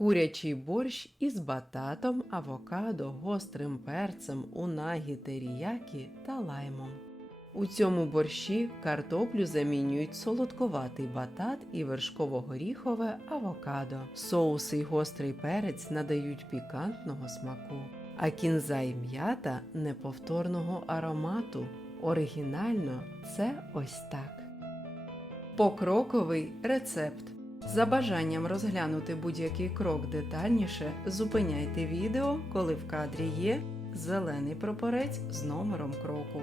Курячий борщ із бататом, авокадо, гострим перцем, унагі теріякі та лаймом. У цьому борщі картоплю замінюють солодковатий батат і вершково-горіхове авокадо. Соуси й гострий перець надають пікантного смаку, а кінза й м'ята неповторного аромату. Оригінально це ось так. Покроковий рецепт. За бажанням розглянути будь-який крок детальніше, зупиняйте відео, коли в кадрі є зелений прапорець з номером кроку.